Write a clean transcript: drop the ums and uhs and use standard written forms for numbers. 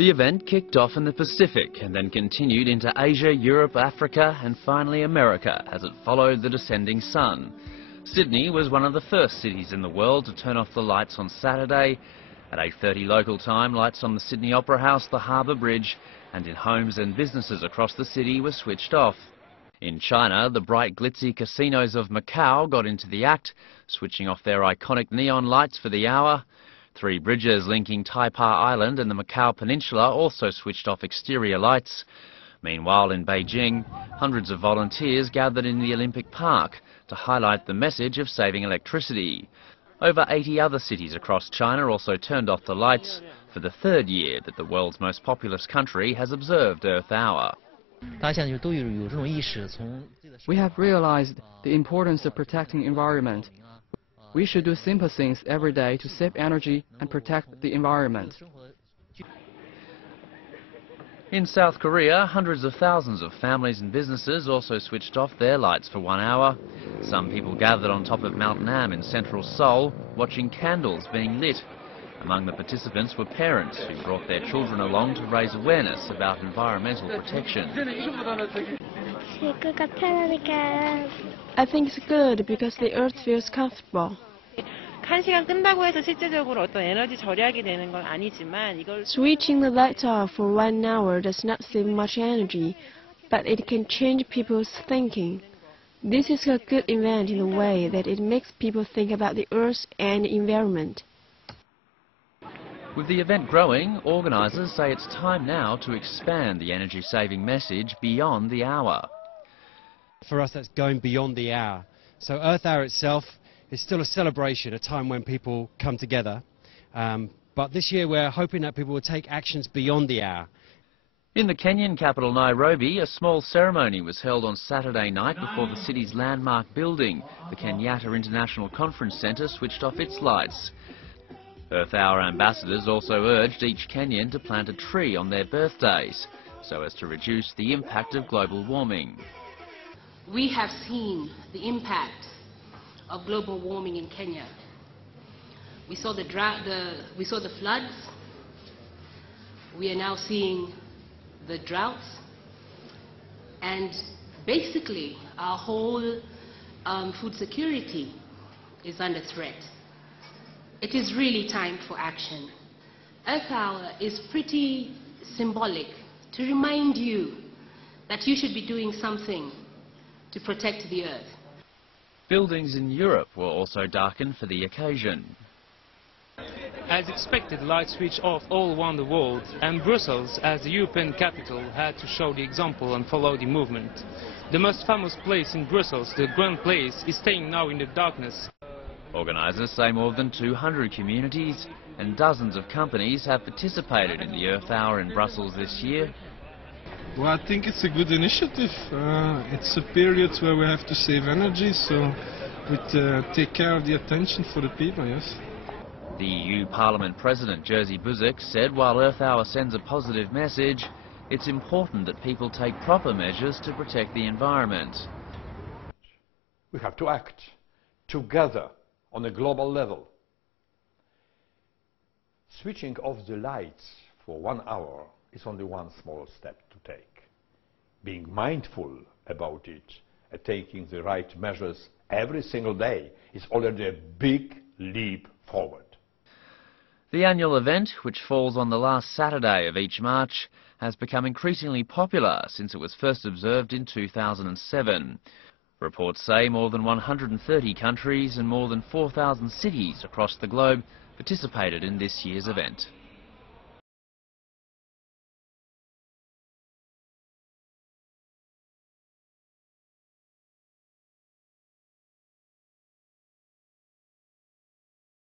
The event kicked off in the Pacific and then continued into Asia, Europe, Africa and finally America as it followed the descending sun. Sydney was one of the first cities in the world to turn off the lights on Saturday. At 8:30 local time, lights on the Sydney Opera House, the Harbour Bridge and in homes and businesses across the city were switched off. In China, the bright glitzy casinos of Macau got into the act, switching off their iconic neon lights for the hour. 3 bridges linking Taipa Island and the Macau Peninsula also switched off exterior lights. Meanwhile, in Beijing, hundreds of volunteers gathered in the Olympic Park to highlight the message of saving electricity. Over 80 other cities across China also turned off the lights for the 3rd year that the world's most populous country has observed Earth Hour. We have realized the importance of protecting the environment. We should do simple things every day to save energy and protect the environment. In South Korea, hundreds of thousands of families and businesses also switched off their lights for 1 hour. Some people gathered on top of Mount Nam in central Seoul, watching candles being lit. Among the participants were parents who brought their children along to raise awareness about environmental protection. I think it's good because the earth feels comfortable. 1시간 끈다고 해서 실제적으로 어떤 에너지 절약이 되는 건 아니지만 이걸 Switching the lights off for 1 hour does not save much energy, but it can change people's thinking. This is a good event in a way that it makes people think about the earth and the environment. With the event growing, organisers say it's time now to expand the energy-saving message beyond the hour. For us, that's going beyond the hour. So Earth Hour itself is still a celebration, a time when people come together. But this year we're hoping that people will take actions beyond the hour. In the Kenyan capital Nairobi, a small ceremony was held on Saturday night before the city's landmark building. The Kenyatta International Conference Centre switched off its lights. Earth Hour ambassadors also urged each Kenyan to plant a tree on their birthdays so as to reduce the impact of global warming. We have seen the impact of global warming in Kenya. We saw the floods. We are now seeing the droughts, and basically our whole food security is under threat. It is really time for action. Earth Hour is pretty symbolic to remind you that you should be doing something to protect the earth. Buildings in Europe were also darkened for the occasion. As expected, lights switched off all around the world, and Brussels, as the European capital, had to show the example and follow the movement. The most famous place in Brussels, the Grand Place, is staying now in the darkness. Organisers say more than 200 communities and dozens of companies have participated in the Earth Hour in Brussels this year. Well, I think it's a good initiative. It's a period where we have to save energy, so we take care of the attention for the people, yes. The EU Parliament President Jerzy Buzek said while Earth Hour sends a positive message, it's important that people take proper measures to protect the environment. We have to act together on a global level. Switching off the lights for 1 hour is only one small step to take. Being mindful about it and taking the right measures every single day is already a big leap forward. The annual event, which falls on the last Saturday of each March, has become increasingly popular since it was first observed in 2007. Reports say more than 130 countries and more than 4,000 cities across the globe participated in this year's event.